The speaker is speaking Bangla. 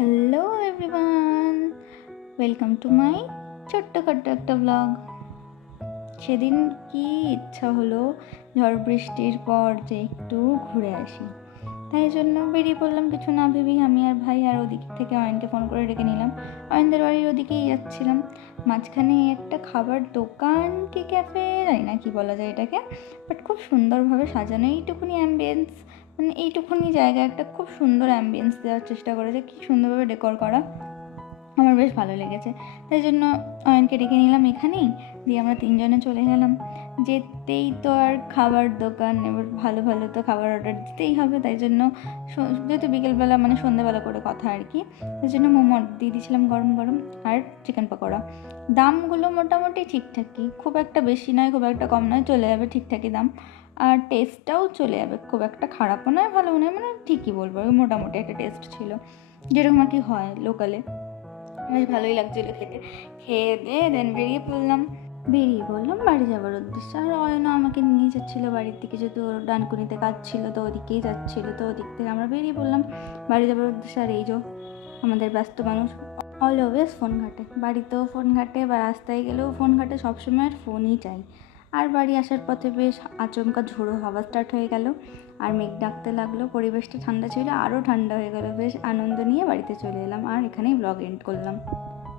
Hello everyone, welcome to my ছোট্টখাট্ট একটা ব্লগ। সেদিন কি ইচ্ছা হলো ঝড় বৃষ্টির পর যে একটু ঘুরে আসি, তাই জন্য বেরিয়ে পড়লাম। কিছু না ভেবেই আমি আর ভাই আর ওদিক থেকে অয়নকে ফোন করে ডেকে নিলাম। অয়নদের বাড়ির ওদিকেই যাচ্ছিলাম। মাঝখানে একটা খাবার দোকান কি ক্যাফে জানি না কি বলা যায় এটাকে, বাট খুব সুন্দরভাবে সাজানো। এইটুকুনি অ্যাম্বিয়েন্স, মানে এইটুকুনি জায়গা একটা খুব সুন্দর অ্যাম্বিয়েন্স দেওয়ার চেষ্টা করেছে, কি সুন্দরভাবে ডেকোর করা, আমার বেশ ভালো লেগেছে। তাই জন্য অয়নকে ডেকে নিলাম এখানেই, দিয়ে আমরা তিনজনে চলে গেলাম। যেতেই তো আর খাবার দোকান, এবার ভালো ভালো তো খাবার অর্ডার দিতেই হবে। তাই জন্য যেহেতু বিকেলবেলা মানে সন্ধ্যেবেলা করে কথা আর কি, তাই জন্য মোমো দিয়ে দিয়েছিলাম গরম গরম, আর চিকেন পকোড়া। দামগুলো মোটামুটি ঠিকঠাকই, খুব একটা বেশি নয় খুব একটা কম নয়, চলে যাবে ঠিকঠাকই দাম। আর টেস্টটাও চলে যাবে, খুব একটা খারাপও নয় ভালোও নয়, মানে ঠিকই বলবো, মোটামুটি একটা টেস্ট ছিল যেরকম আর কি হয় লোকালে। বেশ ভালোই লাগছিলো খেতে। খেয়ে দিয়ে দেন বেরিয়ে পড়লাম বাড়ি যাওয়ার উদ্দেশ্যে। আর অয়নও আমাকে নিয়ে যাচ্ছিলো বাড়ির দিকে, যেহেতু ওর ডানকুনিতে কাজ ছিল তো ওদিকেই যাচ্ছিলো, তো ওদিক থেকে আমরা বেরিয়ে পড়লাম বাড়ি যাওয়ার উদ্দেশ্যে। আর এই যে আমাদের ব্যস্ত মানুষ অলওয়েজ ফোন ঘাটে, বাড়িতেও ফোন ঘাটে বা রাস্তায় গেলেও ফোন ঘাটে, সবসময় আর ফোনই চাই। আর বাড়ি আসার পথে বেশ আচমকা ঝোড়ো হাওয়া স্টার্ট হয়ে গেল, আর মেঘ ডাকতে লাগলো, পরিবেশটা ঠান্ডা ছিল, আরও ঠান্ডা হয়ে গেল। বেশ আনন্দ নিয়ে বাড়িতে চলে এলাম, আর এখানেই ব্লগ এন্ড করলাম।